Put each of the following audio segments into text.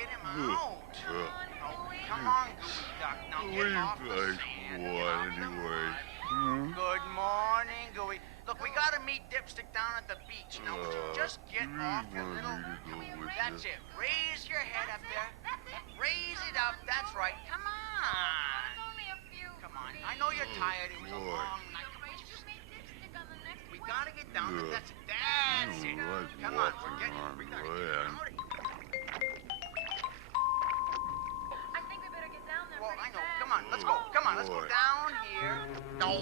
get him out. Come on, Gooey Duck. Now get off the sand. Good morning, Gooey. Look, we gotta meet Dipstick down at the beach. Now, would you just get off your little... That's it. Raise your head up there. Raise it up. That's right. Come on. Come on. I know you're tired. It was a long night. We gotta get down to... That's it. That's it. Come on. We're getting... We gotta get out of here. I think we better get down there. Well, I know. Come on. Let's go. Come on. Let's go down here. No,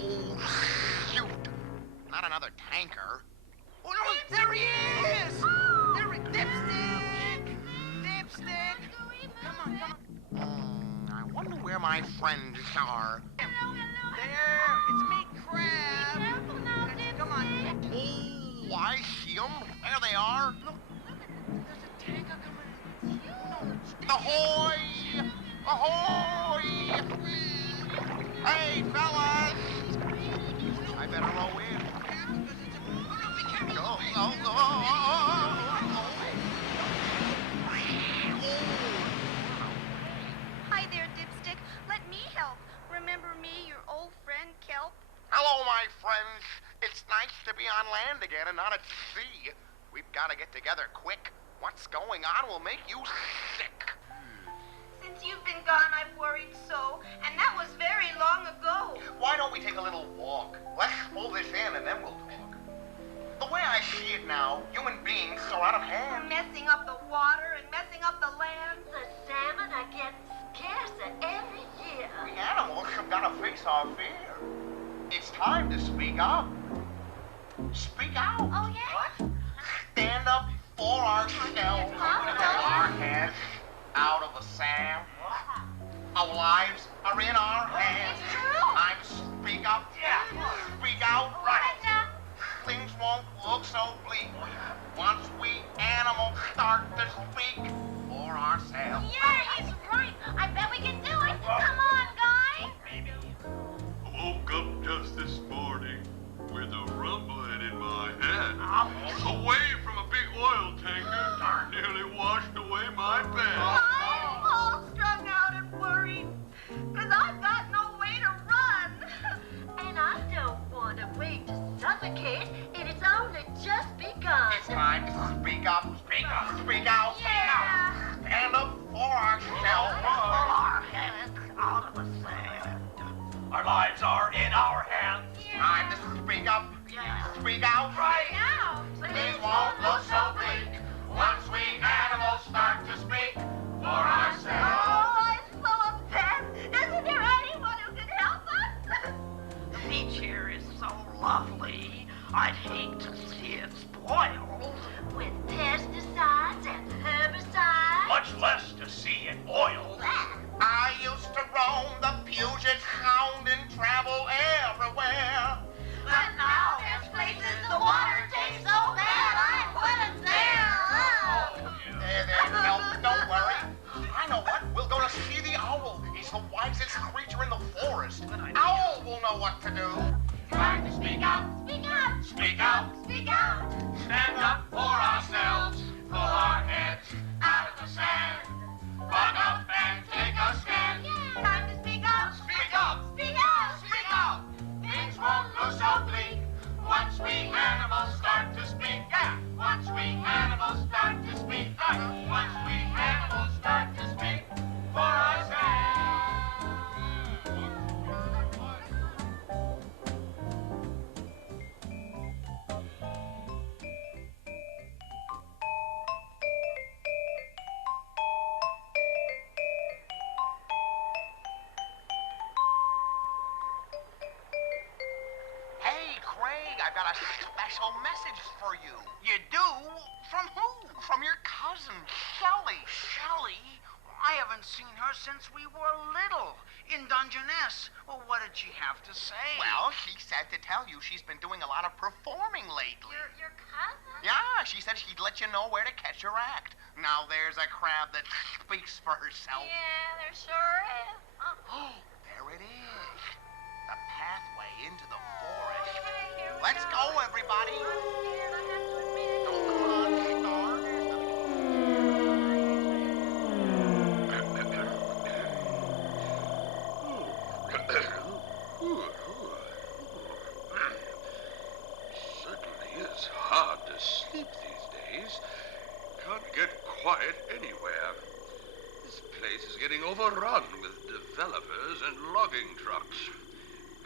shoot. Not another tanker. Oh, no, there he is! There he is! Dipstick! Dipstick! Come on. I wonder where my friends are. Hello. There! It's me, Crab! Careful now, Dipstick. Come on. Oh, I see them. There they are. Look, there's a tanker coming in. Ahoy! Ahoy! Hey, fellas! I better row in. Hi there, Dipstick. Let me help. Remember me, your old friend, Kelp? Hello, my friends. It's nice to be on land again and not at sea. We've got to get together quick. What's going on will make you sick. Since you've been gone, I've worried so, and that was very long ago. Why don't we take a little walk? Let's pull this in and then we'll talk. The way I see it now, human beings are out of hand. Messing up the water and messing up the land. The salmon are getting scarcer every year. We animals have got to face our fear. It's time to speak up. Speak out. Oh, yeah? What? Stand up for ourselves. Our heads out of the sand. Our lives are in our hands. It's true. Time to speak up. Yeah. Speak out. Right. Things won't look so bleak once we animals start to speak for ourselves. Yeah, he's right. I bet we can do it. Come on, guys. Maybe. I woke up just this morning with a rumbling in my head. Away from a big oil tanker, nearly washed away my bed. I'm all strung out and worried, 'cause I've got no way to run. And I don't want to wait to suffocate. It is only just begun. It's time to speak up. Speak up. Speak out. Yeah. Stand up for ourselves. Pull our heads out of the sand. Our lives are in our hands. Time to speak up. Speak out. Right. Now. Things won't look so bleak once we animals start to speak for ourselves. Oh, I'm so upset. Isn't there anyone who can help us? The beach here is so lovely. I'd hate to see it spoil. With pesticides and herbicides. Much less to see it oil. I used to roam the Puget Sound and travel everywhere. But now there's places the water tastes so bad I couldn't stand. No, don't worry. I know what. We'll go to see the owl. He's the wisest creature in the forest. Owl will know what to do. Time to speak up. Speak up. Speak out. Speak out. Stand up for ourselves. Pull our heads out of the sand. Buck up and take a stand. Time to speak up. Speak up. Speak out. Speak out. Things won't look so bleak once we animals start to speak. Yeah. Once we animals start to speak. Once we animals start to speak for ourselves. Hey, Craig, I've got a special message for you. You do? From who? From your cousin, Shelly. Shelly? I haven't seen her since we were little. In Dungeness. Well, what did she have to say? Well, she said to tell you she's been doing a lot of performing lately. Your cousin? Yeah, she said she'd let you know where to catch her act. Now there's a crab that speaks for herself. Yeah, there sure is. Oh, there it is. The pathway into the forest. Okay, here we Let's go, everybody. I'm scared, I have to admit. Oh, come on, Star. There's nothing. quiet anywhere. This place is getting overrun with developers and logging trucks.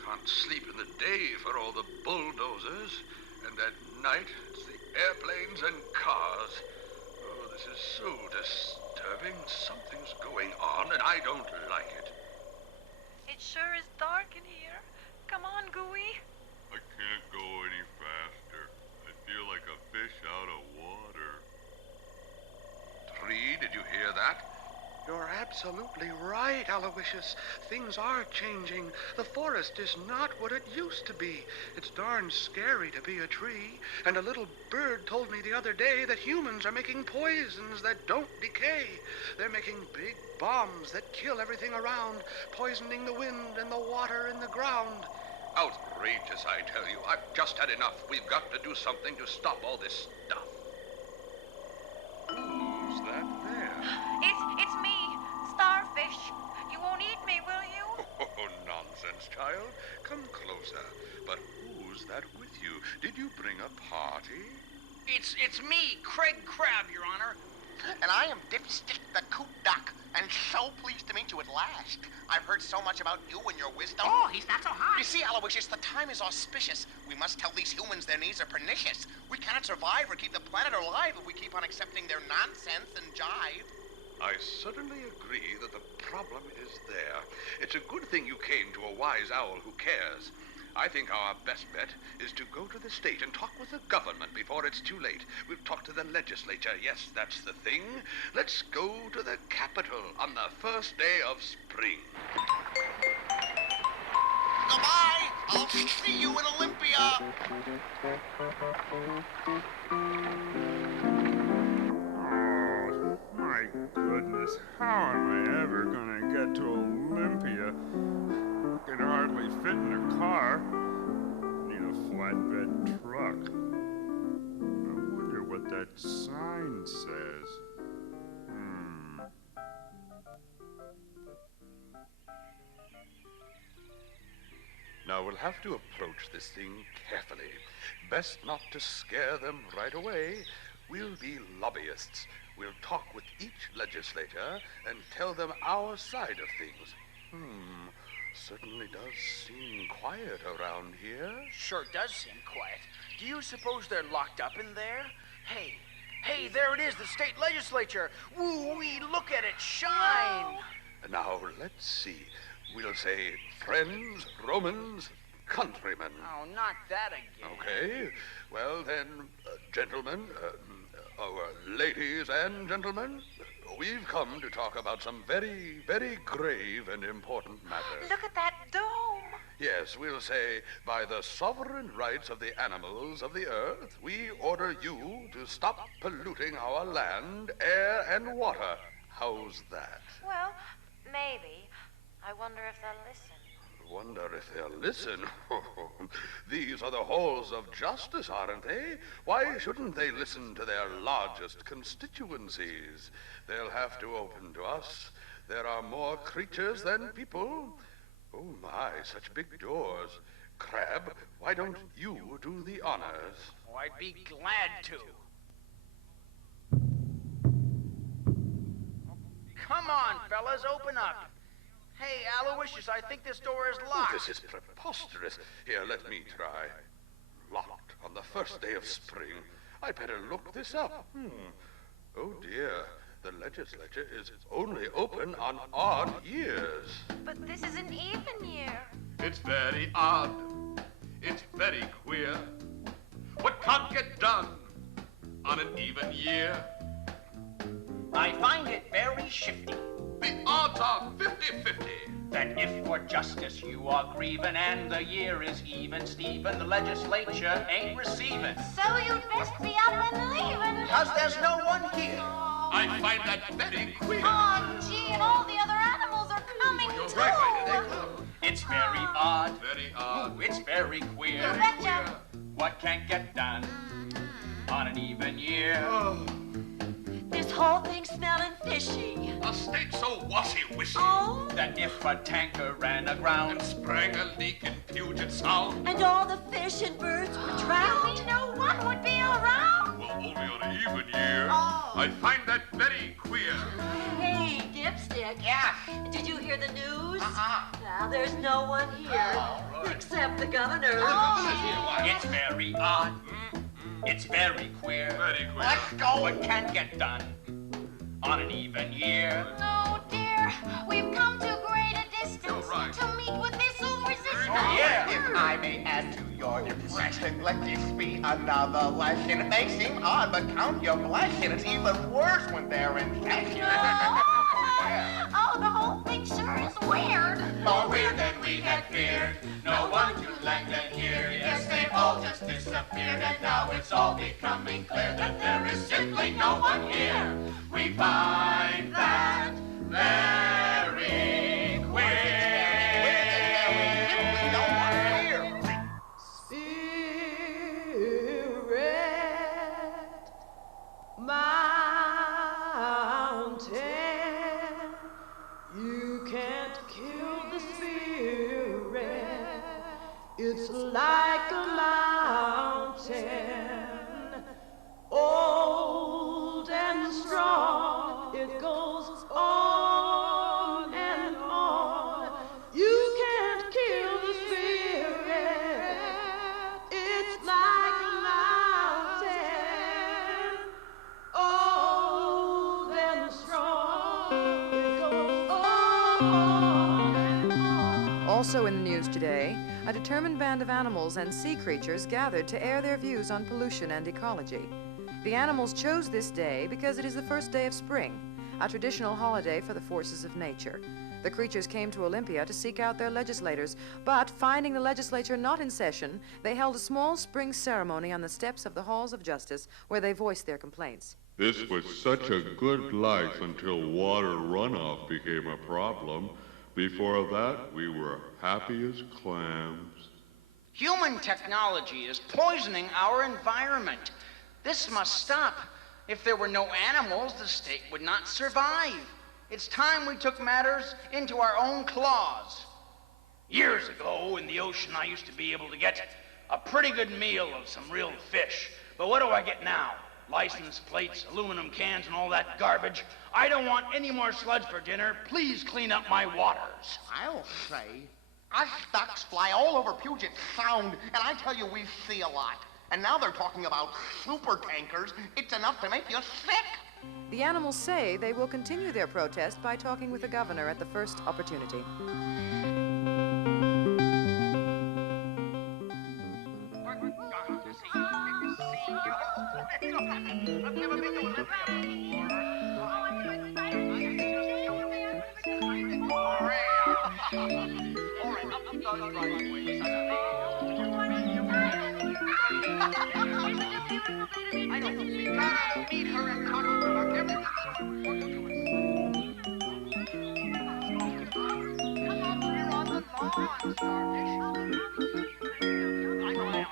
Can't sleep in the day for all the bulldozers, and at night it's the airplanes and cars. Oh, this is so disturbing. Something's going on, and I don't like it. It sure is dark in here. Come on, Gooey. I can't go any faster. I feel like a fish out of water. Tree, did you hear that? You're absolutely right, Aloysius. Things are changing. The forest is not what it used to be. It's darn scary to be a tree. And a little bird told me the other day that humans are making poisons that don't decay. They're making big bombs that kill everything around, poisoning the wind and the water and the ground. Outrageous, I tell you. I've just had enough. We've got to do something to stop all this stuff. Who's that there? It's me, Starfish. You won't eat me, will you? Oh, nonsense, child. Come closer. But who's that with you? Did you bring a party? It's me, Craig Crab, Your Honor. And I am Dipstick the Coot Duck, and so pleased to meet you at last. I've heard so much about you and your wisdom. Oh, he's not so hot. You see, Aloysius, the time is auspicious. We must tell these humans their needs are pernicious. We cannot survive or keep the planet alive if we keep on accepting their nonsense and jive. I certainly agree that the problem is there. It's a good thing you came to a wise owl who cares. I think our best bet is to go to the state and talk with the government before it's too late. We'll talk to the legislature. Yes, that's the thing. Let's go to the Capitol on the first day of spring. Goodbye! I'll see you in Olympia! Oh, my goodness. How am I ever gonna get to Olympia? Can hardly fit in a car. Need a flatbed truck. I wonder what that sign says. Now, we'll have to approach this thing carefully. Best not to scare them right away. We'll be lobbyists. We'll talk with each legislator and tell them our side of things. Certainly does seem quiet around here. Sure does seem quiet. Do you suppose they're locked up in there? Hey, there it is, the state legislature. Woo-wee, look at it shine. Now, let's see. We'll say friends, Romans, countrymen. Oh, not that again. Okay. Well, then, gentlemen, ladies and gentlemen, we've come to talk about some very, very grave and important matters. Look at that dome. Yes, we'll say, by the sovereign rights of the animals of the earth, we order you to stop polluting our land, air, and water. How's that? Well, maybe. I wonder if they'll listen. Wonder if they'll listen. These are the halls of justice, aren't they? Why shouldn't they listen to their largest constituencies? They'll have to open to us. There are more creatures than people. Oh, my, such big doors. Crab, why don't you do the honors? Oh, I'd be glad to. Come on, fellas, open up. Hey, Aloysius, I think this door is locked. This is preposterous. Here, let me try. Locked on the first day of spring. I better look this up. Oh, dear. The legislature is only open on odd years. But this is an even year. It's very odd. It's very queer. What can't get done on an even year? I find it very shifty. The odds are 50-50. That if for justice you are grieving and the year is even, Stephen, the legislature ain't receiving. So you'd best be up and leaving. 'Cause there's no one here. I find that very queer. Oh, gee, and all the other animals are coming You're too. right, they come. It's very odd. Very odd. Ooh, it's very queer. You betcha. What can't get done on an even year? This whole thing's smelling fishy. A state so washy-wishy. Oh, That if a tanker ran aground And sprang a leak in Puget Sound. and all the fish and birds were drowned. No one would be around. Well, only on an even year. Oh. I find that very queer. Hey, Dipstick. Yeah. Did you hear the news? Uh-uh. Well, there's no one here except the governor. It's very odd. It's very queer. Very queer. Let's go. What can't get done on an even year. No, dear. We've come to great a distance You're right. to meet with this old resistance. Yeah. If I may add to your depression, let this be another lesson. It may seem odd, but count your blessing. It's even worse when they're in session. Oh, the whole thing sure is weird. More weird than we had feared. No one to lend an ear. Yes, they've all just disappeared. And now it's all becoming clear that there is simply no one here. We find that very queer. Mountain, you can't kill the spirit. It's like a mountain, old and strong. It goes on and on. You can't kill the spirit. It's like a mountain, old and strong. It goes on and on. Also in the news today, a determined band of animals and sea creatures gathered to air their views on pollution and ecology. The animals chose this day because it is the first day of spring, a traditional holiday for the forces of nature. The creatures came to Olympia to seek out their legislators, but finding the legislature not in session, they held a small spring ceremony on the steps of the halls of justice where they voiced their complaints. This was such a good life until water runoff became a problem. Before that, we were happy as clams. Human technology is poisoning our environment. This must stop. If there were no animals, the state would not survive. It's time we took matters into our own claws. Years ago in the ocean, I used to be able to get a pretty good meal of some real fish. But what do I get now? License plates, aluminum cans, and all that garbage. I don't want any more sludge for dinner. Please clean up my waters. I'll say, us ducks fly all over Puget Sound, and I tell you, we see a lot. And now they're talking about super tankers. It's enough to make you sick. The animals say they will continue their protest by talking with the governor at the first opportunity. I know. We gotta meet her and talk about everything. Come on, we're on the lawn, Starfish. I know.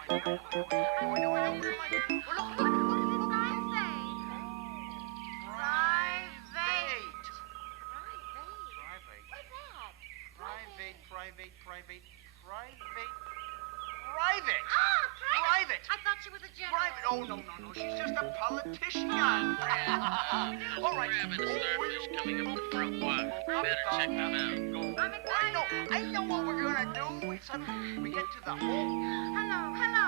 Private. Ah, Private. I thought she was a general. Private. Oh, no. She's just a politician. All right. Starfish coming up the front walk. Better check them out. I'm excited. I know what we're gonna do. We get to the home. Hello.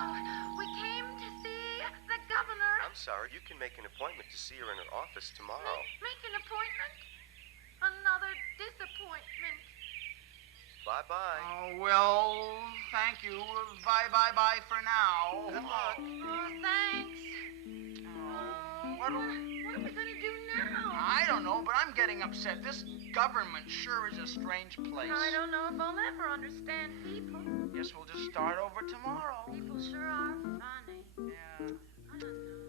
We came to see the governor. I'm sorry, you can make an appointment to see her in her office tomorrow. Make an appointment? Another disappointment. Bye-bye. Oh, well, thank you. Bye for now. Good luck. Oh, thanks. What are we gonna do now? I don't know, but I'm getting upset. This government sure is a strange place. I don't know if I'll ever understand people. Guess we'll just start over tomorrow. People sure are funny. Yeah. I don't know.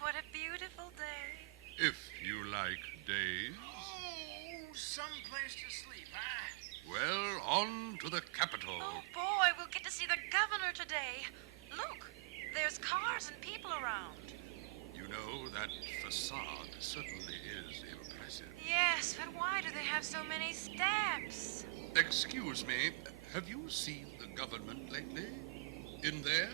What a beautiful day. If you like days. Oh, someplace to sleep, huh? Well, on to the Capitol. Oh, boy, we'll get to see the governor today. Look, there's cars and people around. You know, that facade certainly is impressive. Yes, but why do they have so many steps? Excuse me, have you seen the government lately? In there?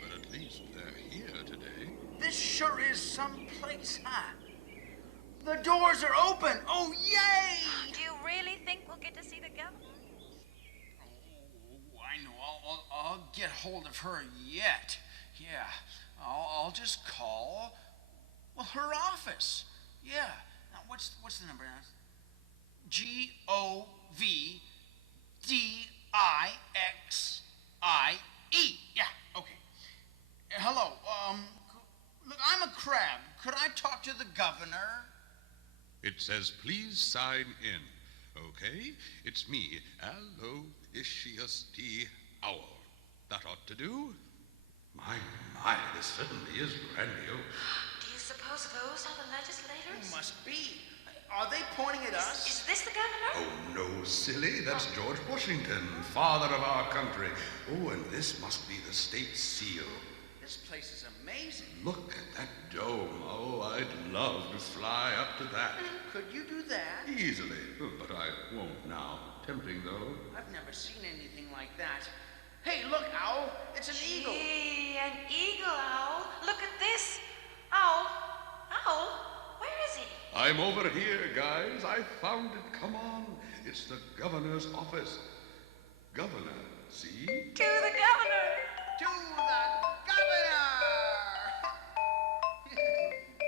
But at least they're here today. This sure is some place, huh? The doors are open. Oh, yay! Do you really think we'll get to see the governor? Oh, I know. I'll get hold of her yet. Yeah, I'll just call, well, her office. Yeah. Now, what's the number now? GOVDIXIE. Yeah, okay. Hello, look, I'm a crab. Could I talk to the governor? It says, please sign in. Okay? It's me, Aloysius T. Owl. That ought to do. My, this certainly is grandiose. Do you suppose those are the legislators? Must be. Are they pointing at us? Is this the governor? Oh, no, silly. That's George Washington, father of our country. Oh, and this must be the state seal. This place is amazing. Look at that dome. Oh, I'd love to fly up to that. Could you do that? Easily. But I won't now. Tempting, though. I've never seen anything like that. Hey, look, Owl. It's an eagle. Gee, an eagle, Owl. Look at this. Owl, where is he? I'm over here, guys. I found it. Come on. It's the governor's office. Governor, see? To the governor. To the governor!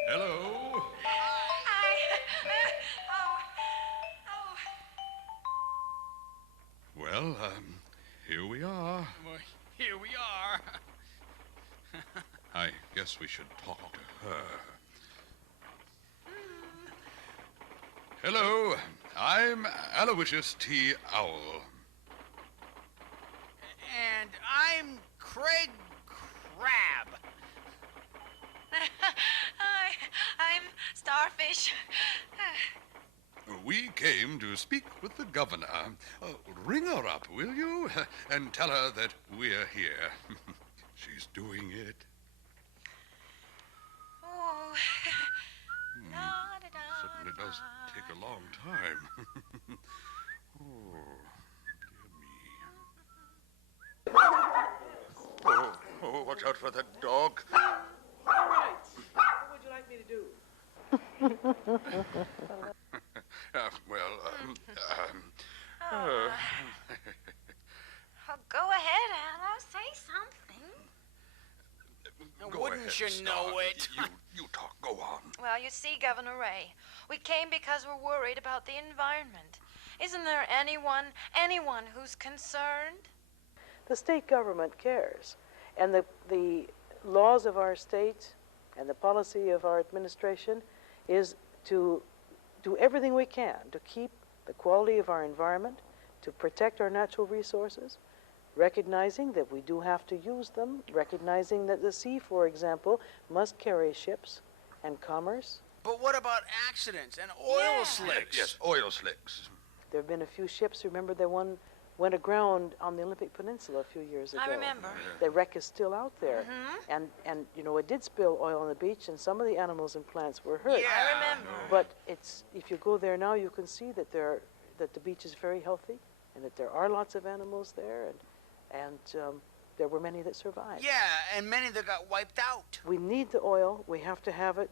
Hello. Well, here we are. Well, here we are. I guess we should talk to her. Hello, I'm Aloysius T. Owl. And I'm Craig Crab. I'm Starfish. We came to speak with the governor. Ring her up, will you? And tell her that we're here. She's doing it. Oh. Certainly does take a long time. Oh, dear me. Oh, watch out for that dog. All right. What would you like me to do? Oh, go ahead, Anna. Say something. Go Wouldn't ahead, you know Star. it? You talk. Go on. Well, you see, Governor Ray, we came because we're worried about the environment. Isn't there anyone who's concerned? The state government cares. And the laws of our state and the policy of our administration is to do everything we can to keep the quality of our environment, to protect our natural resources, recognizing that we do have to use them, recognizing that the sea, for example, must carry ships and commerce. But what about accidents and oil slicks? Yes, oil slicks. There have been a few ships, remember the one went aground on the Olympic Peninsula a few years ago. I remember. The wreck is still out there. And you know, it did spill oil on the beach, and some of the animals and plants were hurt. Yeah, I remember. But if you go there now, you can see that that the beach is very healthy, and that there are lots of animals there, and there were many that survived. Yeah, and many that got wiped out. We need the oil. We have to have it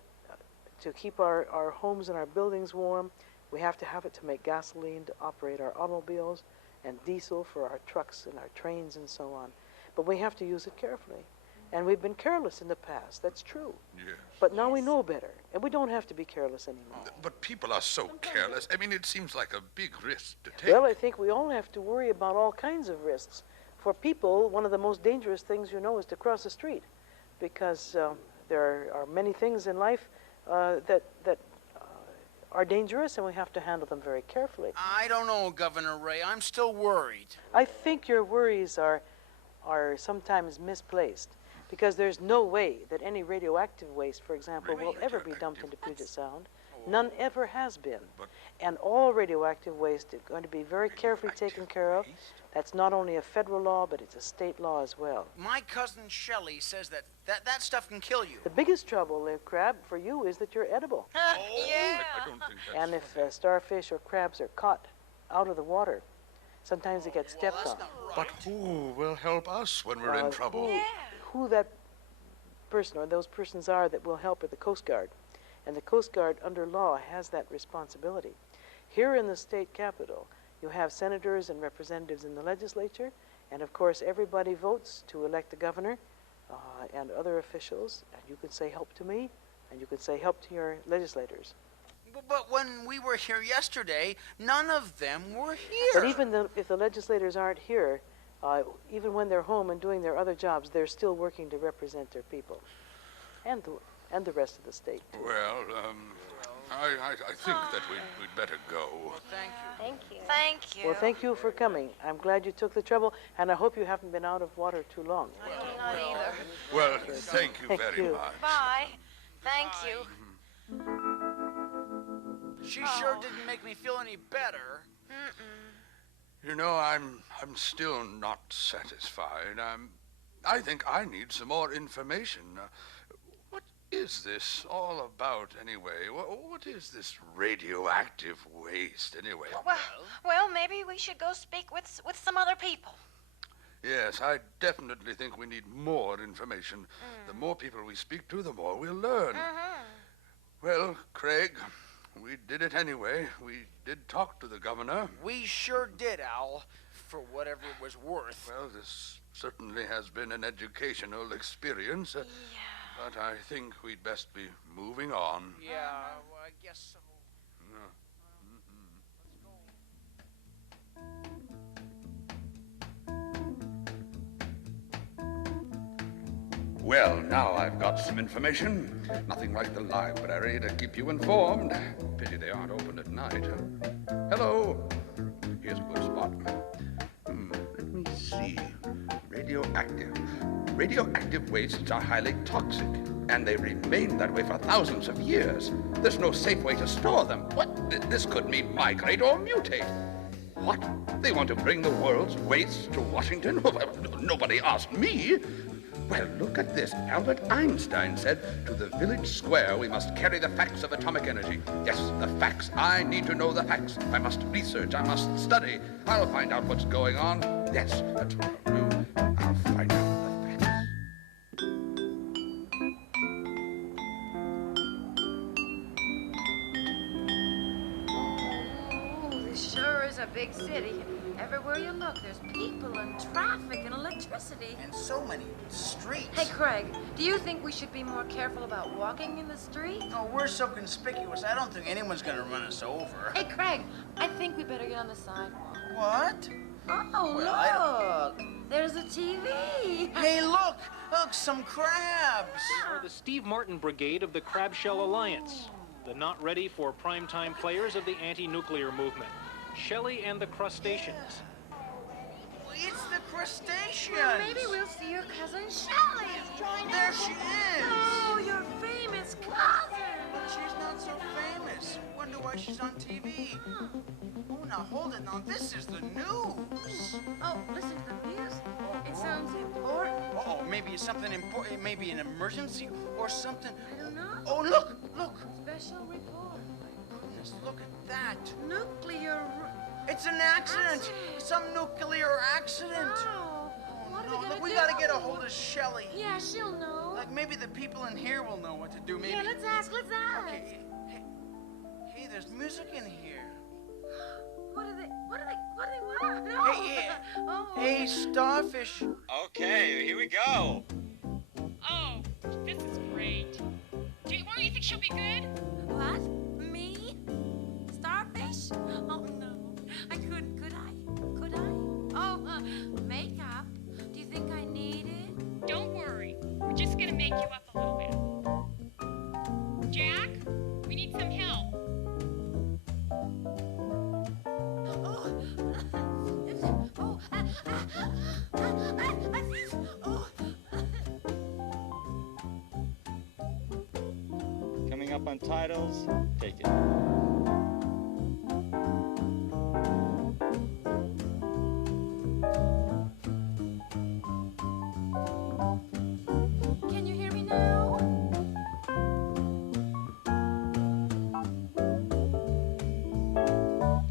to keep our homes and our buildings warm. We have to have it to make gasoline to operate our automobiles, and diesel for our trucks and our trains and so on. But we have to use it carefully. And we've been careless in the past, that's true. Yes. But now we know better, and we don't have to be careless anymore. But people are so careless. I mean, it seems like a big risk to take. Well, I think we all have to worry about all kinds of risks. For people, one of the most dangerous things you know is to cross the street, because there are many things in life that are dangerous, and we have to handle them very carefully. I don't know, Governor Ray. I'm still worried. I think your worries are sometimes misplaced, because there's no way that any radioactive waste, for example, will ever be dumped into Puget Sound. None ever has been. And all radioactive waste is going to be very carefully taken care of. That's not only a federal law, but it's a state law as well. My cousin Shelly says that stuff can kill you. The biggest trouble, crab, for you is that you're edible. Yeah. I don't think that's And if starfish or crabs are caught out of the water Sometimes they get stepped on. But who will help us when we're in trouble? Who that person or those persons are that will help are the Coast Guard. And the Coast Guard, under law, has that responsibility. Here in the state capitol, you have senators and representatives in the legislature, and of course everybody votes to elect the governor and other officials. And you can say help to me, and you can say help to your legislators. But when we were here yesterday, none of them were here. But even if the legislators aren't here, even when they're home and doing their other jobs, they're still working to represent their people and the rest of the state. Well, I think that we'd better go. Thank you. Thank you. Well, thank you for coming. I'm glad you took the trouble, and I hope you haven't been out of water too long. Not either. Well, thank you very much. Bye. Thank you. She sure didn't make me feel any better. You know, I'm still not satisfied. I think I need some more information. What is this all about, anyway? What is this radioactive waste, anyway? Well, maybe we should go speak with some other people. Yes, I definitely think we need more information. The more people we speak to, the more we'll learn. Well, Craig, we did it anyway. We did talk to the governor. We sure did, Owl, for whatever it was worth. Well, this certainly has been an educational experience. But I think we'd best be moving on. Yeah, well, I guess so. Well, now I've got some information. Nothing like the library to keep you informed. Pity they aren't open at night. Hello. Here's a good spot. Let me see. Radioactive. Radioactive wastes are highly toxic, and they remain that way for thousands of years. There's no safe way to store them. What? This could mean migrate or mutate. What? They want to bring the world's wastes to Washington? Nobody asked me. Well, look at this. Albert Einstein said, to the village square we must carry the facts of atomic energy. Yes, the facts. I need to know the facts. I must research. I must study. I'll find out what's going on. Yes, that's what I'll do. I'll find out the facts. Ooh, this sure is a big city. Everywhere you look, there's people and traffic and electricity. And so many streets. Hey, Craig, do you think we should be more careful about walking in the street? No, we're so conspicuous, I don't think anyone's gonna run us over. Hey, Craig, I think we better get on the sidewalk. What? Oh, Well, look! There's a TV. Hey, look! Look, some crabs! They are the Steve Martin Brigade of the Crab Shell Alliance, the not ready for primetime players of the anti-nuclear movement. Shelly and the Crustaceans. It's the crustaceans! Well, maybe we'll see your cousin Shelly. There she is! Oh, your famous cousin! But she's not so famous. Wonder why she's on TV. Oh, now hold it. Now this is the news. Oh, listen to the music. It sounds important. Oh, maybe it's something important. Maybe an emergency or something. I don't know. Oh, look! Look! Special report. Goodness, look at that. Nuclear. It's an accident. Some nuclear accident. Oh, what No, are we gonna look, we do? gotta get a hold of Shelly. Yeah, she'll know. Like maybe the people in here will know what to do. Maybe. Yeah, let's ask. Okay. Hey, there's music in here. What do they want? No. Hey, Oh. Hey, Starfish. Okay, here we go. Oh, this is great. Do you think she'll be good? What? Me? Starfish? Oh no, I couldn't. Could I? Could I? Oh, makeup. Do you think I need it? Don't worry. We're just gonna make you up a little bit. Jack, we need some help. Coming up on titles, take it. Can you hear me now?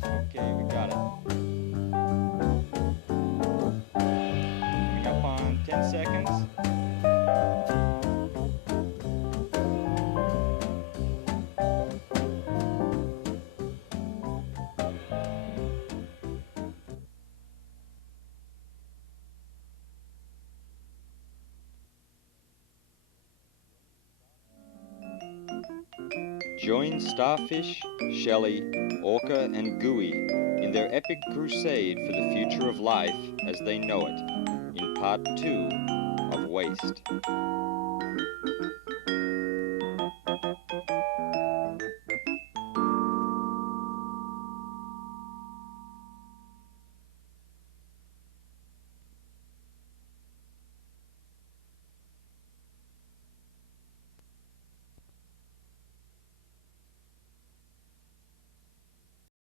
Okay, we got it. Join Starfish, Shelly, Orca, and Gooey in their epic crusade for the future of life as they know it in Part 2 of Waste.